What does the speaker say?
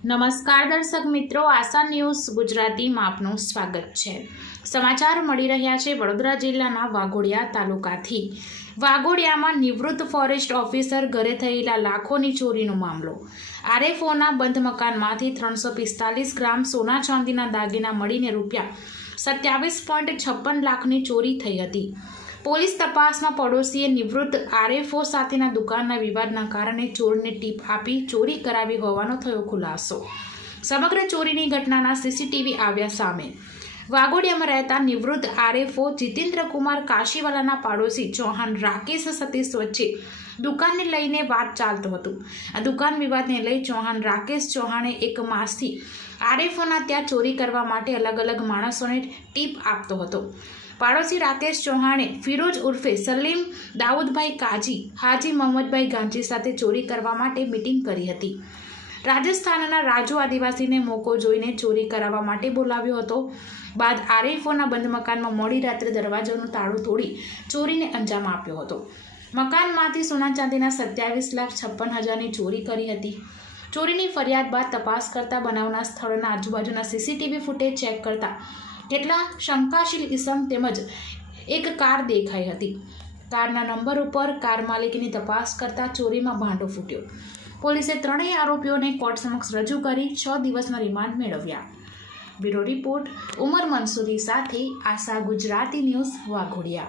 નમસ્કાર દર્શક મિત્રો, આશા ન્યૂઝ ગુજરાતીમાં આપનું સ્વાગત છે. સમાચાર મળી રહ્યા છે વડોદરા જિલ્લાના વાઘોડિયા તાલુકાથી. વાઘોડિયામાં નિવૃત્ત ફોરેસ્ટ ઓફિસર ઘરે થયેલા લાખોની ચોરીનો મામલો. આરએફઓના બંધ મકાનમાંથી ત્રણસો પિસ્તાલીસ ગ્રામ સોના ચાંદીના દાગીના મળીને રૂપિયા સત્યાવીસ પોઈન્ટ છપ્પન લાખની ચોરી થઈ હતી. પોલીસ તપાસમાં પડોશીએ નિવૃત્ત આરએફઓ સાથેના દુકાનના વિવાદના કારણે ચોરને ટીપ આપી ચોરી કરાવી હોવાનો થયો ખુલાસો. સમગ્ર ચોરીની ઘટનાના સીસીટીવી આવ્યા સામે. વાઘોડિયામાં રહેતા નિવૃત્ત આરએફઓ જીતેન્દ્રકુમાર કાશીવાલાના પાડોશી ચૌહાણ રાકેશ સતીશ વચ્ચે દુકાનને લઈને વાત ચાલતો હતો. આ દુકાન વિવાદને લઈ ચૌહાણ રાકેશ ચૌહાણે એક માસથી આરએફઓના ત્યાં ચોરી કરવા માટે અલગ અલગ માણસોને ટીપ આપતો હતો. પાડોશી રાકેશ ચૌહાણે ફિરોજ ઉર્ફે સલીમ દાઉદભાઈ કાજી, હાજી મોહમ્મદભાઈ ગાંજી સાથે ચોરી કરવા માટે મીટિંગ કરી હતી. રાજસ્થાનના રાજુ આદિવાસીને મોકો જોઈને ચોરી કરાવવા માટે બોલાવ્યો હતો. બાદ આરએફઓના બંધ મકાનમાં મોડી રાત્રે દરવાજાનું તાળું તોડી ચોરીને અંજામ આપ્યો હતો. મકાનમાંથી સોના ચાંદીના સત્યાવીસ લાખ છપ્પન હજારની ચોરી કરી હતી. ચોરીની ફરિયાદ બાદ તપાસ કરતા બનાવના સ્થળના આજુબાજુના સીસીટીવી ફૂટેજ ચેક કરતા કેટલા શંકાશીલ ઇસમ તેમજ એક કાર દેખાઈ હતી. કારના નંબર ઉપર કાર માલિકીની તપાસ કરતા ચોરીમાં ભાંડો ફૂટ્યો. પોલીસે ત્રણેય આરોપીઓને કોર્ટ સમક્ષ રજૂ કરી છ દિવસના રિમાન્ડ મેળવ્યા. બ્યુરો રિપોર્ટ, ઉમર મંસૂરી સાથે આશા ગુજરાતી ન્યૂઝ વાઘોડિયા.